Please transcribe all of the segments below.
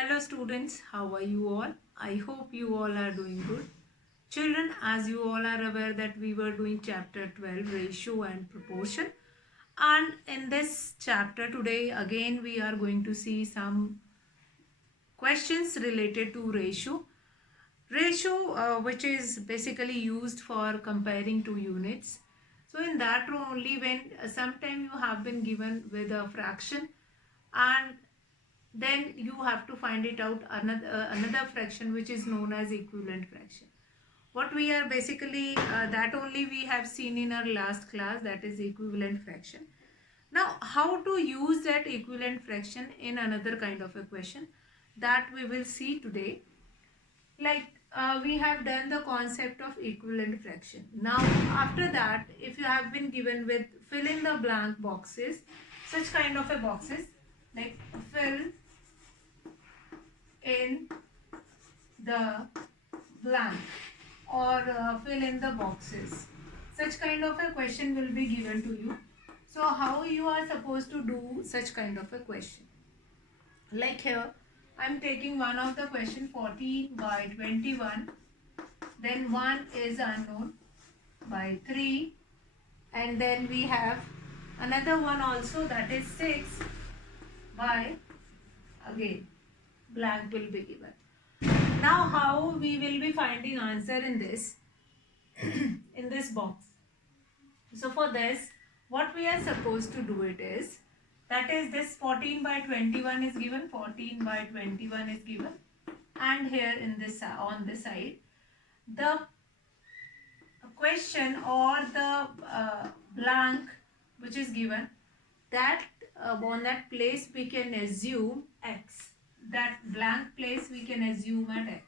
Hello students, how are you all? I hope you all are doing good. Children, as you all are aware that we were doing chapter 12, ratio and proportion. And in this chapter today, again we are going to see some questions related to ratio. Ratio, which is basically used for comparing two units. So in that only when sometime you have been given with a fraction and then you have to find it out another fraction which is known as equivalent fraction. What we are basically that only we have seen in our last class, that is equivalent fraction. Now how to use that equivalent fraction in another kind of a question, that we will see today. Like we have done the concept of equivalent fraction. Now after that, if you have been given with fill in the blank boxes, such kind of a boxes like fill in the blank or fill in the boxes, such kind of a question will be given to you. So how you are supposed to do such kind of a question? Like here I'm taking one of the question, 14 by 21, then 1 is unknown by 3, and then we have another one also, that is 6 by, again blank will be given. Now how we will be finding answer in this in this box? So for this, what we are supposed to do it is, that is this 14 by 21 is given, 14 by 21 is given, and here in this on this side the question or the blank which is given, that on that place we can assume x, that blank place we can assume at x.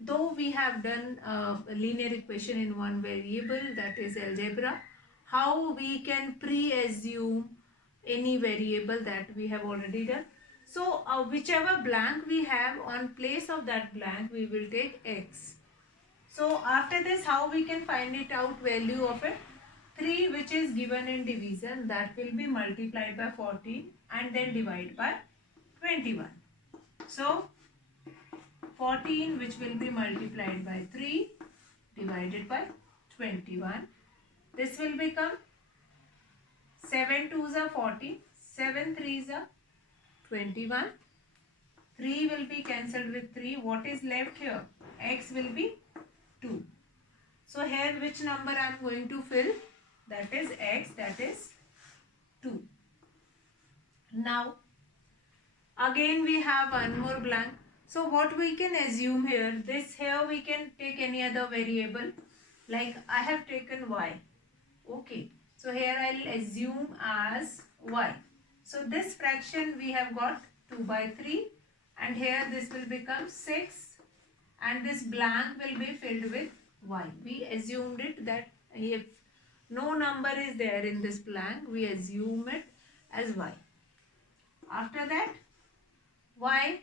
Though we have done a linear equation in one variable, that is algebra, how we can pre-assume any variable, that we have already done. So whichever blank we have, on place of that blank we will take x. So after this, how we can find it out value of it? 3 which is given in division, that will be multiplied by 14 and then divide by 21. So 14 which will be multiplied by 3 divided by 21. This will become 7 2s are 40, 7 3s are 21. 3 will be cancelled with 3. What is left here? X will be 2. So here which number I am going to fill? That is x, that is 2. Now again we have one more blank. So what we can assume here, this here we can take any other variable, like I have taken y. Okay, so here I'll assume as y. So this fraction we have got 2 by 3, and here this will become 6, and this blank will be filled with y. We assumed it that if no number is there in this blank, we assume it as y. After that, y,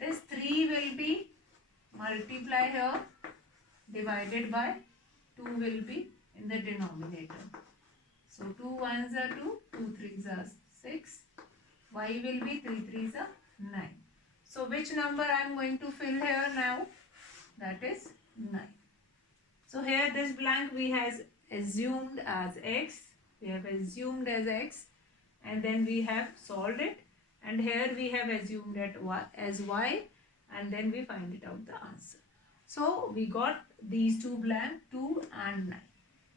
this 3 will be multiply here divided by 2 will be in the denominator. So 2 1s are 2, 2 3s are 6, y will be 3 3s are 9. So which number I am going to fill here now? That is 9. So here this blank we has assumed as x, we have assumed as x, and then we have solved it, and here we have assumed that as y, and then we find it out the answer. So we got these two blank, 2 and 9.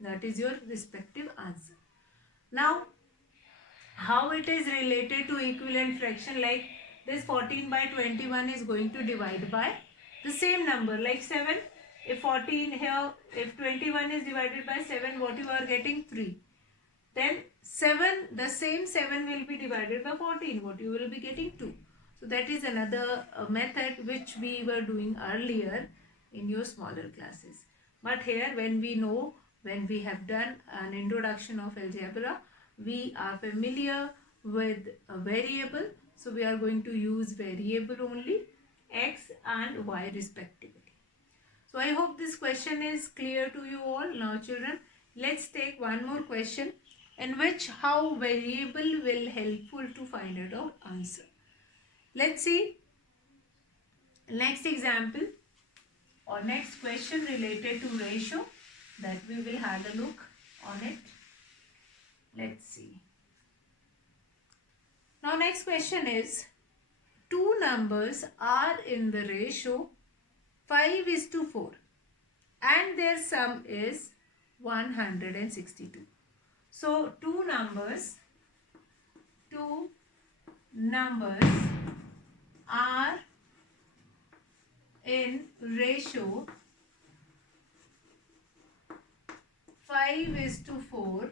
That is your respective answer. Now how it is related to equivalent fraction, like this 14 by 21 is going to divide by the same number, like 7. If 14 here, if 21 is divided by 7, what you are getting? 3. Then 7, the same 7 will be divided by 14, what you will be getting? 2. So that is another method which we were doing earlier in your smaller classes. But here when we know, when we have done an introduction of algebra, we are familiar with a variable. So we are going to use variable only, x and y respectively. So I hope this question is clear to you all. Now children, let's take one more question in which how variable will helpful to find out our answer. Let's see next example or next question related to ratio that we will have a look on it. Let's see. Now next question is, two numbers are in the ratio 5:4 and their sum is 162. So two numbers are in ratio 5:4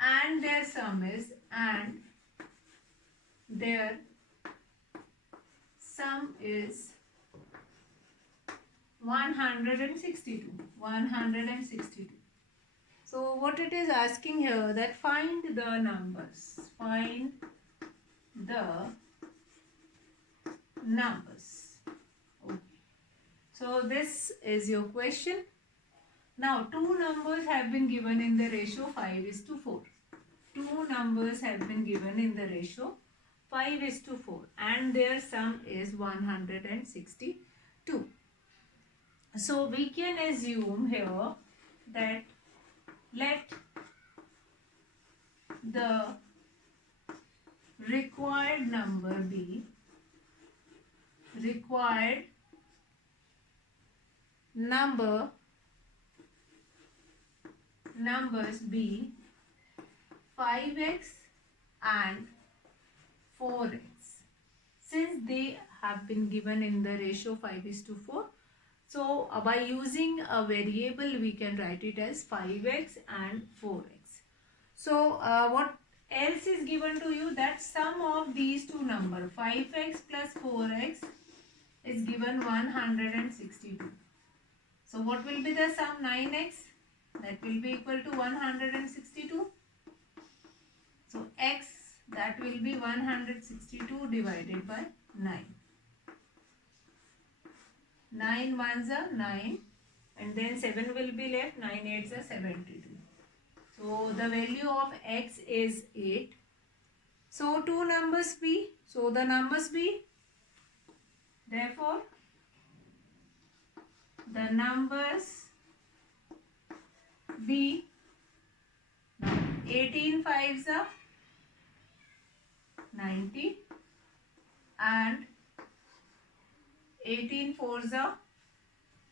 and their sum is 162. So what it is asking here, that find the numbers. Find the numbers. Okay. So this is your question. Now two numbers have been given in the ratio 5:4. Two numbers have been given in the ratio 5:4 and their sum is 162. So we can assume here that let the required number be numbers be 5x and 4x. Since they have been given in the ratio 5:4, so by using a variable we can write it as 5x and 4x. So what else is given to you? That sum of these two numbers 5x plus 4x is given 162. So what will be the sum? 9x, that will be equal to 162. So x, that will be 162 divided by 9. 9 ones are 9 and then 7 will be left. 9 eights are 72. So the value of x is 8. So two numbers be. So the numbers be. Therefore the numbers be. 18 fives are 90 and 18 fours are,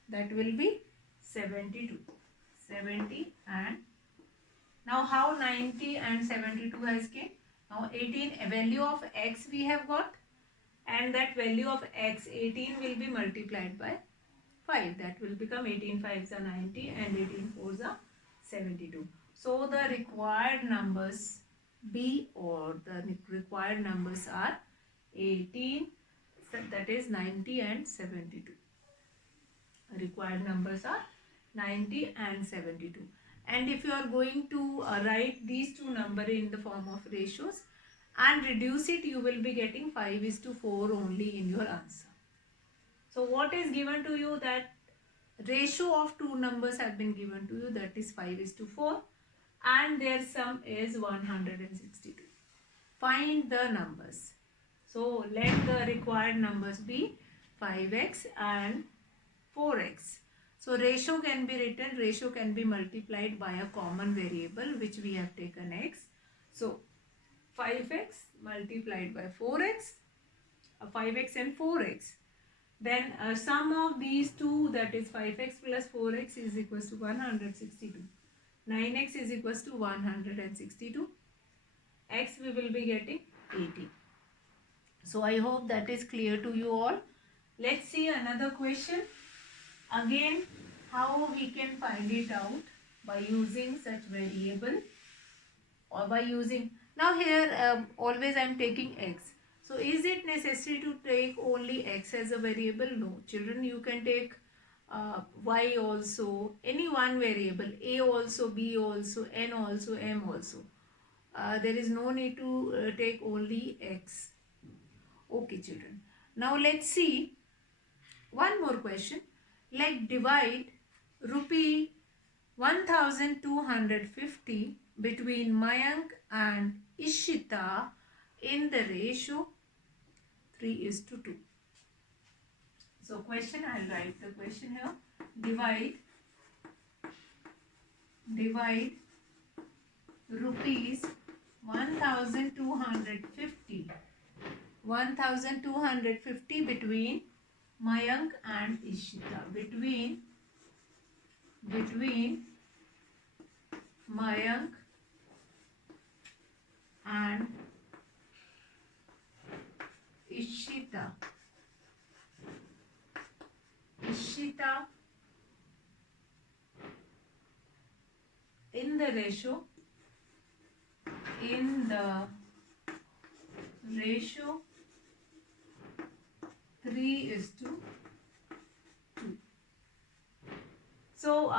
that will be 72. 70 and now how 90 and 72 has came? Now 18, a value of x we have got and that value of x 18 will be multiplied by 5. That will become 18 fives are 90 and 18 fours are 72. So the required numbers B or the required numbers are 18, that is 90 and 72. Required numbers are 90 and 72. And if you are going to write these two numbers in the form of ratios and reduce it, you will be getting 5:4 only in your answer. So what is given to you? That ratio of two numbers have been given to you, that is 5:4 and their sum is 162. Find the numbers. So let the required numbers be 5x and 4x. So ratio can be written, ratio can be multiplied by a common variable which we have taken x. So 5x multiplied by 4x, 5x and 4x. Then sum of these two, that is 5x plus 4x is equals to 162. 9x is equals to 162. X we will be getting 80. So I hope that is clear to you all. Let's see another question. Again, how we can find it out by using such variable or by using, now here always I am taking x. So is it necessary to take only x as a variable? No. Children, you can take y also, any one variable, a also, b also, n also, m also. There is no need to take only x. Okay children. Now let's see one more question. Like divide rupee 1250 between Mayank and Ishita in the ratio 3:2. So question, I'll write the question here. Divide rupees 1250 between Mayank and Ishita. Between Mayank and Ishita. In the ratio 3:2. So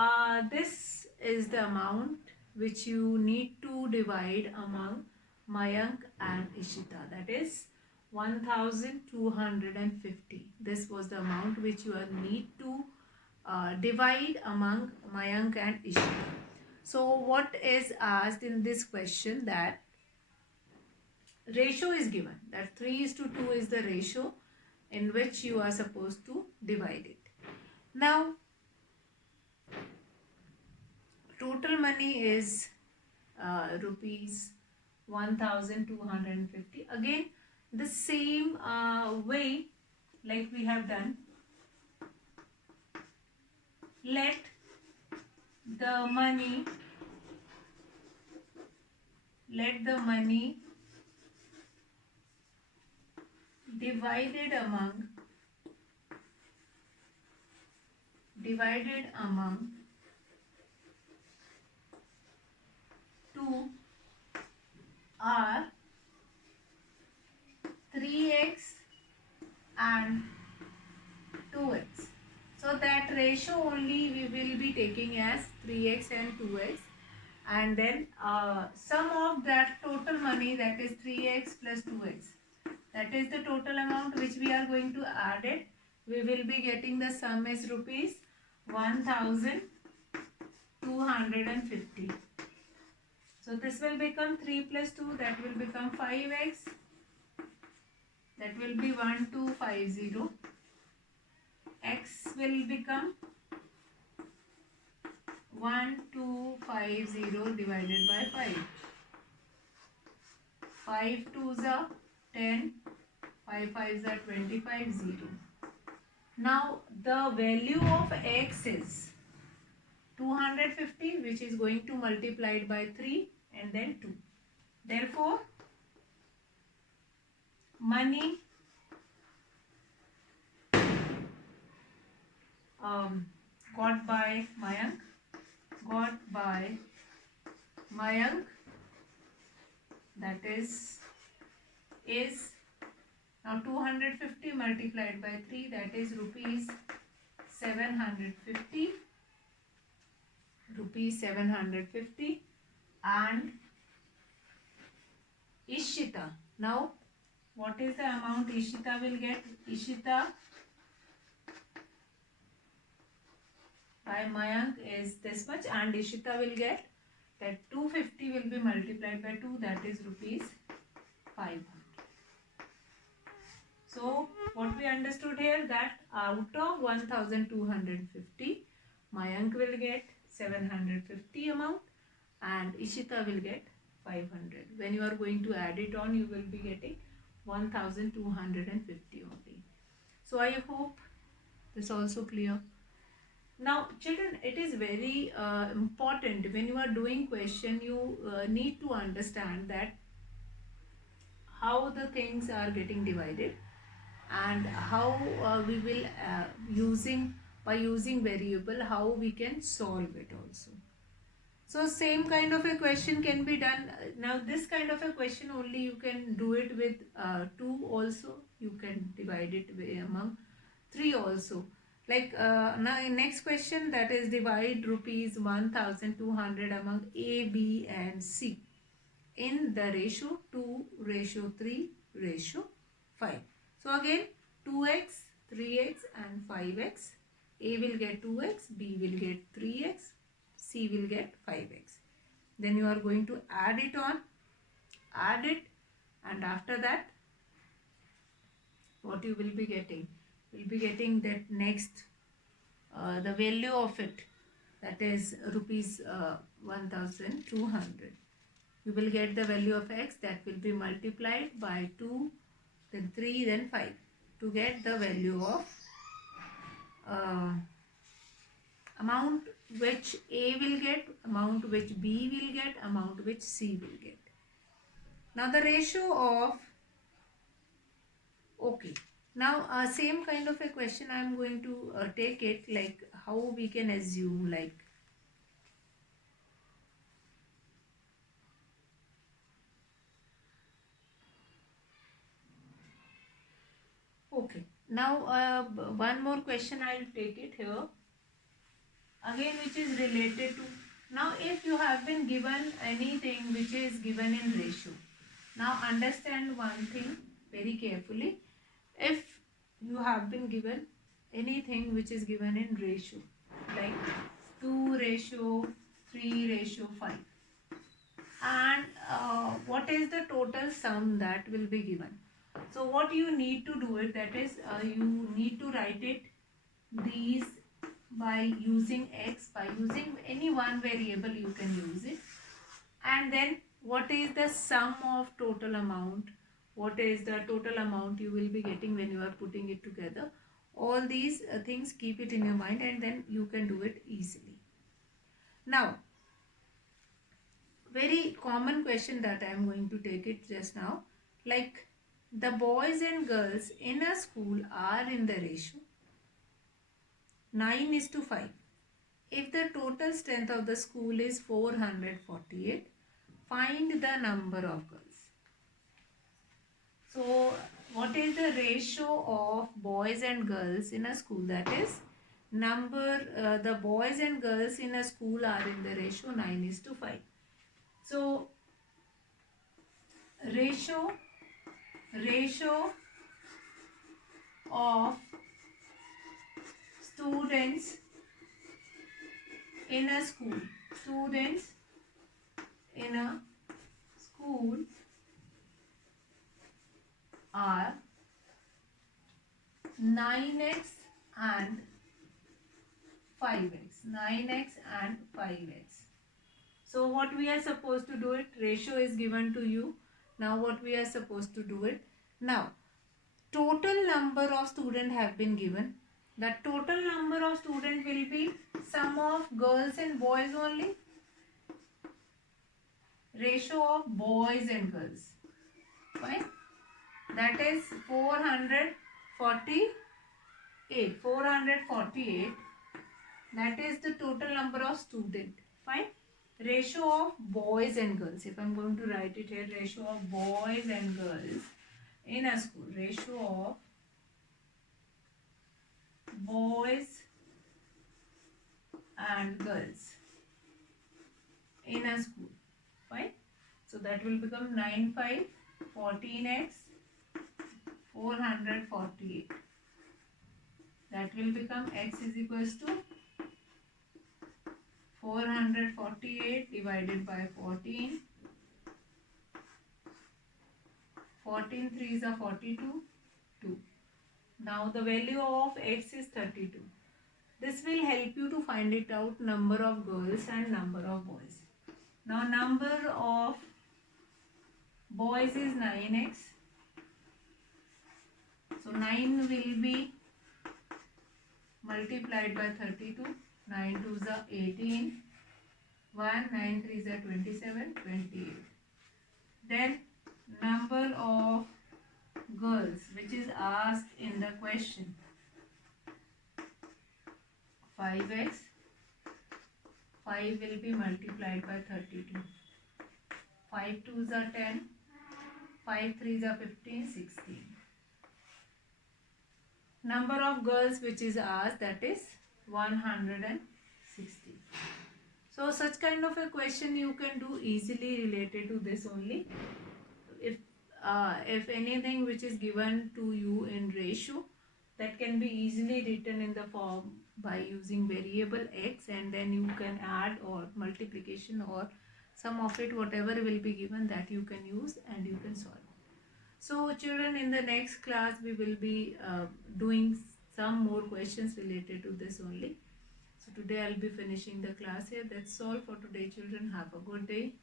this is the amount which you need to divide among Mayank and Ishita. That is 1250. This was the amount which you need to divide among Mayank and Ishita. So what is asked in this question, that ratio is given, that 3:2 is the ratio in which you are supposed to divide it. Now total money is rupees 1250. Again the same way like we have done. Let the money divided among two are 3x and 2x. So that ratio only we will be taking as 3x and 2x, and then sum of that total money, that is 3x plus 2x, that is the total amount which we are going to add it. We will be getting the sum is rupees 1250. So this will become 3 plus 2, that will become 5x, that will be 1250. X will become 1250 divided by 5. 5 2s are 10, 5 5s are 25, 0. Now the value of x is 250, which is going to multiply it by 3 and then 2. Therefore, money got by Mayank, that is now 250 multiplied by 3, that is rupees 750. And Ishita, now what is the amount Ishita will get? Ishita by Mayank is this much, and Ishita will get that 250 will be multiplied by 2, that is rupees 500. So what we understood here, that out of 1250, Mayank will get 750 amount and Ishita will get 500. When you are going to add it on, you will be getting 1250 only. So I hope this also clear. Now children, it is very important when you are doing question, you need to understand that how the things are getting divided and how we will by using variable, how we can solve it also. So same kind of a question can be done. Now this kind of a question only you can do it with 2 also. You can divide it among 3 also. Like now next question, that is divide rupees 1200 among A, B and C in the ratio 2:3:5. So again 2x, 3x and 5x. A will get 2x, B will get 3x, C will get 5x. Then you are going to add it, and after that what you will be getting? Will be getting that next the value of it, that is rupees 1200. You will get the value of x, that will be multiplied by 2, then 3, then 5 to get the value of amount which A will get, amount which B will get, amount which C will get. Now the ratio of, okay, now same kind of a question I am going to take it, like how we can assume, like okay, now one more question I will take it here again, which is related to, now if you have been given anything which is given in ratio, now understand one thing very carefully. If you have been given anything which is given in ratio, like 2 ratio 3 ratio 5, and what is the total sum that will be given, so what you need to do it, that is you need to write it these by using x, by using any one variable you can use it, and then what is the sum of total amount, what is the total amount you will be getting when you are putting it together. All these things keep it in your mind, and then you can do it easily. Now very common question that I am going to take it just now, like the boys and girls in a school are in the ratio 9:5. If the total strength of the school is 448, find the number of girls. So what is the ratio of boys and girls in a school? That is the boys and girls in a school are in the ratio 9:5. So ratio of students in a school, students in a school are 9x and 5x, 9x and 5x. So what we are supposed to do it, ratio is given to you. Now what we are supposed to do it, now total number of students have been given. The total number of students will be sum of girls and boys only, ratio of boys and girls, fine, that is 448, that is the total number of students, fine. Ratio of boys and girls, if I am going to write it here, ratio of boys and girls in a school, ratio of boys and girls in a school, fine. So that will become 9, 5, 14x, 448. That will become x is equals to 448 divided by 14. 14 3s are 42, 2. Now the value of x is 32. This will help you to find it out, number of girls and number of boys. Now number of boys is 9x. So 9 will be multiplied by 32. 9 2s are 18. 1, 9 3s are 27, 28. Then number of girls which is asked in the question, 5x. 5 will be multiplied by 32. 5 2s are 10. 5 3s are 15, 16. Number of girls which is asked, that is 160. So such kind of a question you can do easily related to this only. If anything which is given to you in ratio, that can be easily written in the form by using variable x, and then you can add or multiplication or sum of it, whatever will be given, that you can use and you can solve. So children, in the next class we will be doing some more questions related to this only. So today I'll be finishing the class here. That's all for today children. Have a good day.